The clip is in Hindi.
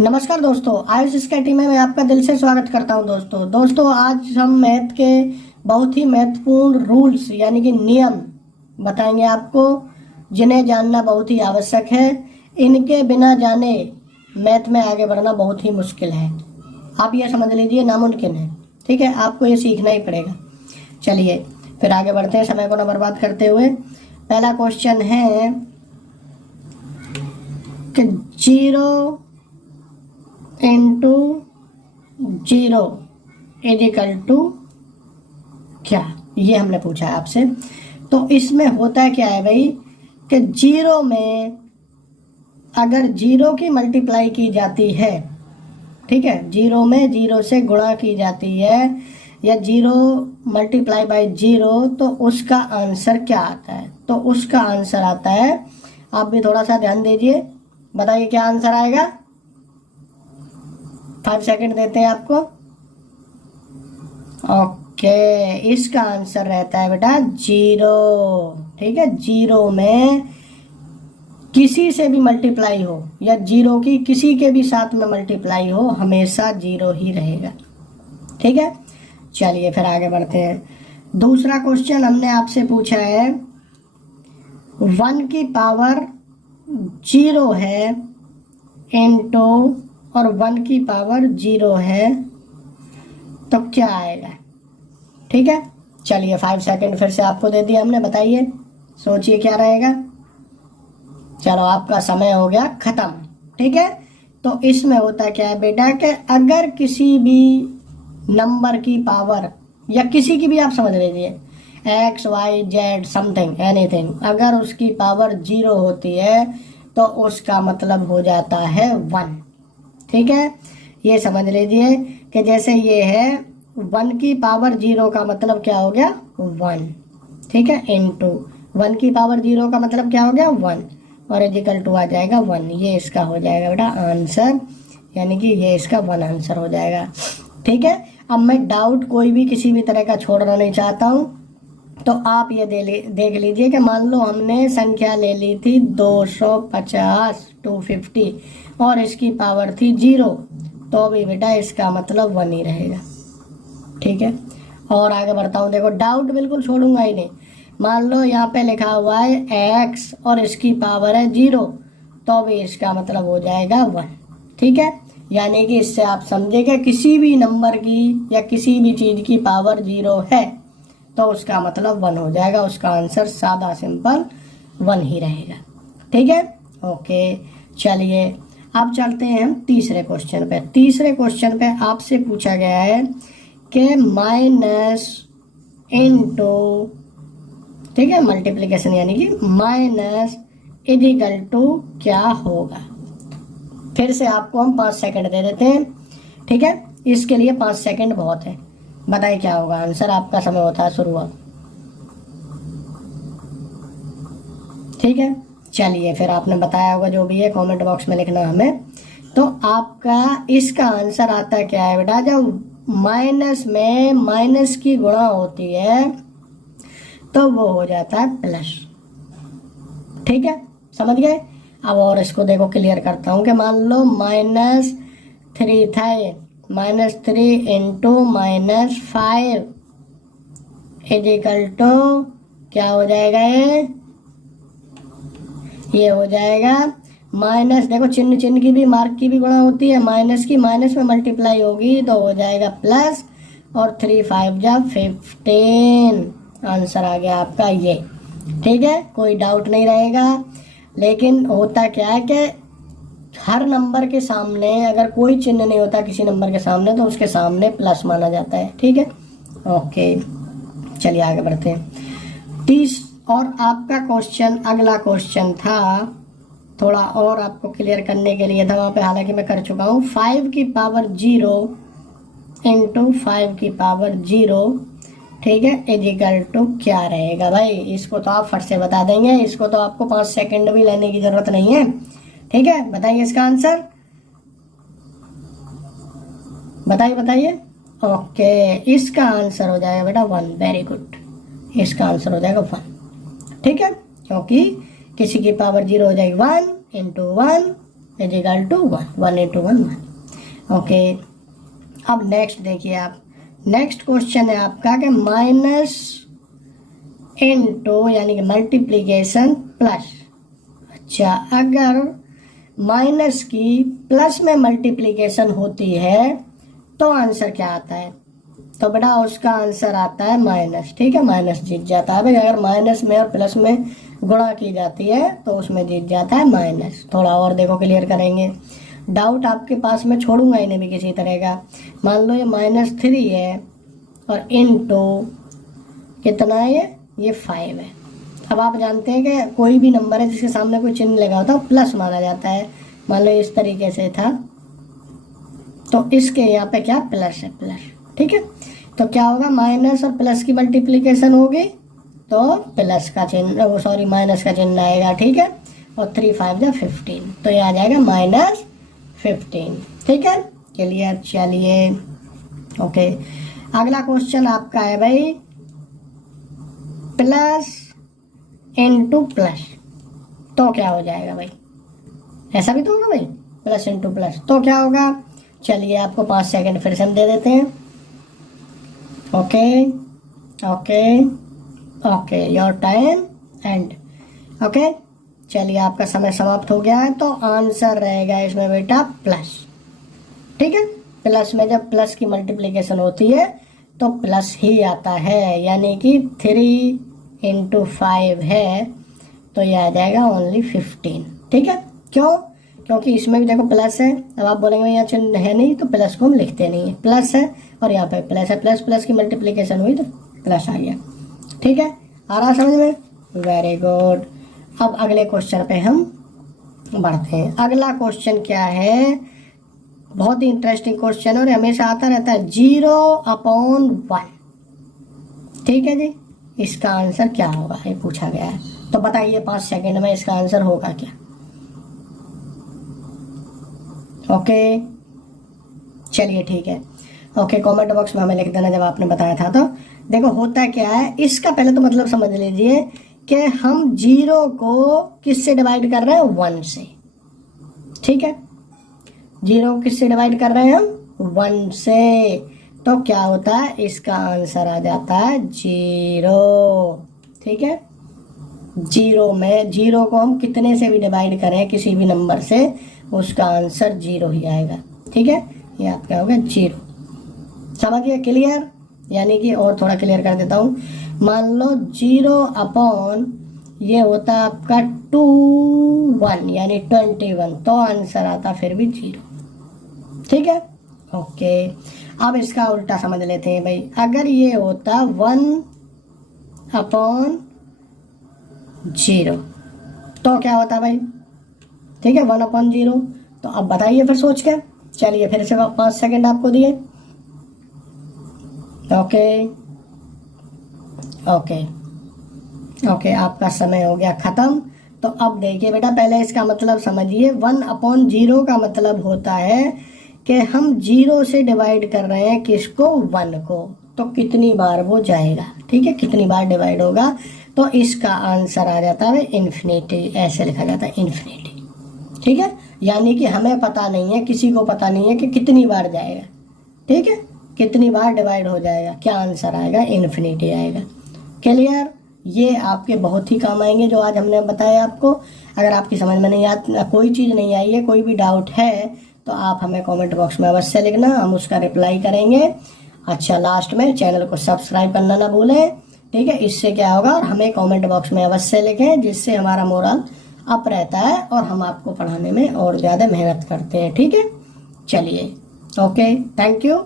नमस्कार दोस्तों, आयुष स्कैटी में मैं आपका दिल से स्वागत करता हूं। दोस्तों आज हम मैथ के बहुत ही महत्वपूर्ण रूल्स यानी कि नियम बताएंगे आपको, जिन्हें जानना बहुत ही आवश्यक है। इनके बिना जाने मैथ में आगे बढ़ना बहुत ही मुश्किल है। आप ये समझ लीजिए नामुमकिन है। ठीक है, आपको ये सीखना ही पड़ेगा। चलिए फिर आगे बढ़ते हैं समय को न बर्बाद करते हुए। पहला क्वेश्चन है कि 0 इंटू 0 इजिकल टू क्या, ये हमने पूछा है आपसे। तो इसमें होता क्या है भाई कि 0 में अगर 0 की मल्टीप्लाई की जाती है, ठीक है, 0 में 0 से गुणा की जाती है या 0 मल्टीप्लाई बाय 0, तो उसका आंसर क्या आता है? तो उसका आंसर आता है, आप भी थोड़ा सा ध्यान दीजिए, बताइए क्या आंसर आएगा। 5 सेकंड देते हैं आपको। ओके, इसका आंसर रहता है बेटा 0। ठीक है, 0 में किसी से भी मल्टीप्लाई हो या 0 की किसी के भी साथ में मल्टीप्लाई हो, हमेशा 0 ही रहेगा। ठीक है, चलिए फिर आगे बढ़ते हैं। दूसरा क्वेश्चन हमने आपसे पूछा है 1 की पावर 0 है इंटू और 1 की पावर 0 है, तो क्या आएगा? ठीक है, चलिए 5 सेकंड फिर से आपको दे दिया हमने, बताइए, सोचिए क्या रहेगा। चलो आपका समय हो गया खत्म। ठीक है, तो इसमें होता क्या है बेटा कि अगर किसी भी नंबर की पावर या किसी की भी आप समझ लीजिए x y z something anything, अगर उसकी पावर 0 होती है तो उसका मतलब हो जाता है 1। ठीक है, ये समझ लीजिए कि जैसे ये है 1 की पावर 0 का मतलब क्या हो गया 1। ठीक है, इनटू 1 की पावर 0 का मतलब क्या हो गया 1 और इजिकल टू आ जाएगा 1। ये इसका हो जाएगा बेटा आंसर, यानी कि ये इसका 1 आंसर हो जाएगा। ठीक है, अब मैं डाउट कोई भी किसी भी तरह का छोड़ना नहीं चाहता हूँ, तो आप ये देख लीजिए कि मान लो हमने संख्या ले ली थी 250 250 और इसकी पावर थी 0, तो भी बेटा इसका मतलब 1 ही रहेगा। ठीक है, और आगे बढ़ता हूँ। देखो डाउट बिल्कुल छोड़ूंगा ही नहीं। मान लो यहाँ पे लिखा हुआ है x और इसकी पावर है 0, तो भी इसका मतलब हो जाएगा 1। ठीक है, यानी कि इससे आप समझे कि किसी भी नंबर की या किसी भी चीज़ की पावर 0 है तो उसका मतलब 1 हो जाएगा। उसका आंसर सादा सिंपल 1 ही रहेगा। ठीक है, ओके, चलिए अब चलते हैं हम तीसरे क्वेश्चन पे। तीसरे क्वेश्चन पे आपसे पूछा गया है कि माइनस इंटू, ठीक है, मल्टीप्लिकेशन यानी कि माइनस इजिकल टू क्या होगा। फिर से आपको हम 5 सेकंड दे देते हैं। ठीक है, इसके लिए 5 सेकंड बहुत है। बताइए क्या होगा आंसर, आपका समय होता है शुरुआत। ठीक है, चलिए फिर आपने बताया होगा जो भी है कमेंट बॉक्स में लिखना हमें। तो आपका इसका आंसर आता क्या है बेटा, जब माइनस में माइनस की गुणा होती है तो वो हो जाता है प्लस। ठीक है, समझ गए। अब और इसको देखो क्लियर करता हूँ कि मान लो -3 था, ये -3 इंटू -5 इजिकल टू क्या हो जाएगा, ये हो जाएगा माइनस, देखो चिन्ह चिन्ह की भी मार्क की भी गुणा होती है, माइनस की माइनस में मल्टीप्लाई होगी तो हो जाएगा प्लस, और 3 5 जा 15, आंसर आ गया आपका ये। ठीक है, कोई डाउट नहीं रहेगा। लेकिन होता क्या है कि हर नंबर के सामने अगर कोई चिन्ह नहीं होता किसी नंबर के सामने तो उसके सामने प्लस माना जाता है। ठीक है, ओके, चलिए आगे बढ़ते हैं। 30 और आपका क्वेश्चन, अगला क्वेश्चन था थोड़ा और आपको क्लियर करने के लिए था, वहाँ पे हालांकि मैं कर चुका हूँ। 5 की पावर 0 इंटू 5 की पावर 0, ठीक है, इजिकल टू क्या रहेगा भाई। इसको तो आप फट से बता देंगे, इसको तो आपको 5 सेकंड भी लेने की जरूरत नहीं है। ठीक है, बताइए इसका आंसर, बताइए। ओके, इसका आंसर हो जाएगा बेटा 1। वेरी गुड, इसका आंसर हो जाएगा 1। ठीक है, क्योंकि किसी की पावर 0 हो जाएगी 1 into 1 is equal to 1, 1 into 1 1। Okay, अब नेक्स्ट देखिए आप, नेक्स्ट क्वेश्चन है आपका कि माइनस इंटू यानी कि मल्टीप्लीकेशन प्लस। अच्छा, अगर माइनस की प्लस में मल्टीप्लीकेशन होती है तो आंसर क्या आता है? तो बेटा उसका आंसर आता है माइनस। ठीक है, माइनस जीत जाता है भाई। अगर माइनस में और प्लस में गुणा की जाती है तो उसमें जीत जाता है माइनस। थोड़ा और देखो, क्लियर करेंगे। डाउट आपके पास में छोड़ूंगा ही नहीं भी किसी तरह का। मान लो ये -3 है और इनटू कितना है ये 5 है। अब आप जानते हैं कि कोई भी नंबर है जिसके सामने कोई चिन्ह लगा होता है प्लस माना जाता है। मान लो इस तरीके से था तो इसके यहाँ पे क्या प्लस है, प्लस। ठीक है, तो क्या होगा, माइनस और प्लस की मल्टीप्लीकेशन होगी तो प्लस का चिन्ह, वो सॉरी माइनस का चिन्ह आएगा। ठीक है, और 3 5 जा 15, तो ये आ जाएगा -15। ठीक है, क्लियर। चलिए ओके, अगला क्वेश्चन आपका है भाई प्लस इंटू प्लस, तो क्या हो जाएगा भाई? ऐसा भी तो होगा भाई, प्लस इंटू प्लस, तो क्या होगा? चलिए आपको 5 सेकंड फिर से हम दे देते हैं। Okay okay okay, your time and. Okay, चलिए आपका समय समाप्त हो गया है। तो आंसर रहेगा इसमें बेटा प्लस। ठीक है, प्लस में जब प्लस की मल्टीप्लिकेशन होती है तो प्लस ही आता है, यानी कि 3 इंटू 5 है तो ये आ जाएगा ओनली 15। ठीक है, क्यों? क्योंकि इसमें भी देखो प्लस है। अब आप बोलेंगे यहाँ चिन्ह है नहीं तो प्लस को हम लिखते नहीं है, प्लस है और यहाँ पे प्लस है, प्लस प्लस की मल्टीप्लिकेशन हुई तो प्लस आ गया। ठीक है, आ रहा समझ में? Very good. अब अगले क्वेश्चन पे हम बढ़ते हैं। अगला क्वेश्चन क्या है, बहुत ही इंटरेस्टिंग क्वेश्चन है और हमेशा आता रहता है, 0/1। ठीक है जी, इसका आंसर क्या होगा ये पूछा गया है, तो बताइए 5 सेकंड में इसका आंसर होगा क्या? ओके, चलिए ठीक है। ओके, कमेंट बॉक्स में हमें लिख देना जब आपने बताया था। तो देखो होता क्या है, इसका पहले तो मतलब समझ लीजिए कि हम 0 को किससे डिवाइड कर रहे हैं? 1 से। ठीक है, 0 किससे डिवाइड कर रहे हैं हम? 1 से। तो क्या होता है, इसका आंसर आ जाता है 0। ठीक है, 0 में 0 को हम कितने से भी डिवाइड करें किसी भी नंबर से, उसका आंसर 0 ही आएगा। ठीक है, ये आपका होगा 0। समझिए, क्लियर? यानी कि और थोड़ा क्लियर कर देता हूँ। मान लो 0 ये होता है आपका 2 1 यानी 21, तो आंसर आता फिर भी 0। ठीक है, ओके। अब इसका उल्टा समझ लेते हैं भाई। अगर ये होता 1/0 तो क्या होता भाई? ठीक है, 1/0। तो अब बताइए फिर सोच के। चलिए फिर से 5 सेकंड आपको दिए। ओके ओके ओके, आपका समय हो गया खत्म। तो अब देखिए बेटा, पहले इसका मतलब समझिए। 1/0 का मतलब होता है कि हम 0 से डिवाइड कर रहे हैं किसको? 1 को। तो कितनी बार वो जाएगा, ठीक है, कितनी बार डिवाइड होगा, तो इसका आंसर आ जाता है इन्फिनिटी। ऐसे लिखा जाता है इन्फिनिटी। ठीक है, यानी कि हमें पता नहीं है, किसी को पता नहीं है कि कितनी बार जाएगा। ठीक है, कितनी बार डिवाइड हो जाएगा, क्या आंसर आएगा? इन्फिनिटी आएगा। क्लियर? ये आपके बहुत ही काम आएंगे जो आज हमने बताया आपको। अगर आपकी समझ में नहीं कोई चीज़ नहीं आई है, कोई भी डाउट है, तो आप हमें कमेंट बॉक्स में अवश्य लिखना, हम उसका रिप्लाई करेंगे। अच्छा, लास्ट में चैनल को सब्सक्राइब करना ना भूलें। ठीक है, इससे क्या होगा, और हमें कमेंट बॉक्स में अवश्य लिखें, जिससे हमारा मोरल अप रहता है और हम आपको पढ़ाने में और ज़्यादा मेहनत करते हैं। ठीक है, चलिए ओके, थैंक यू।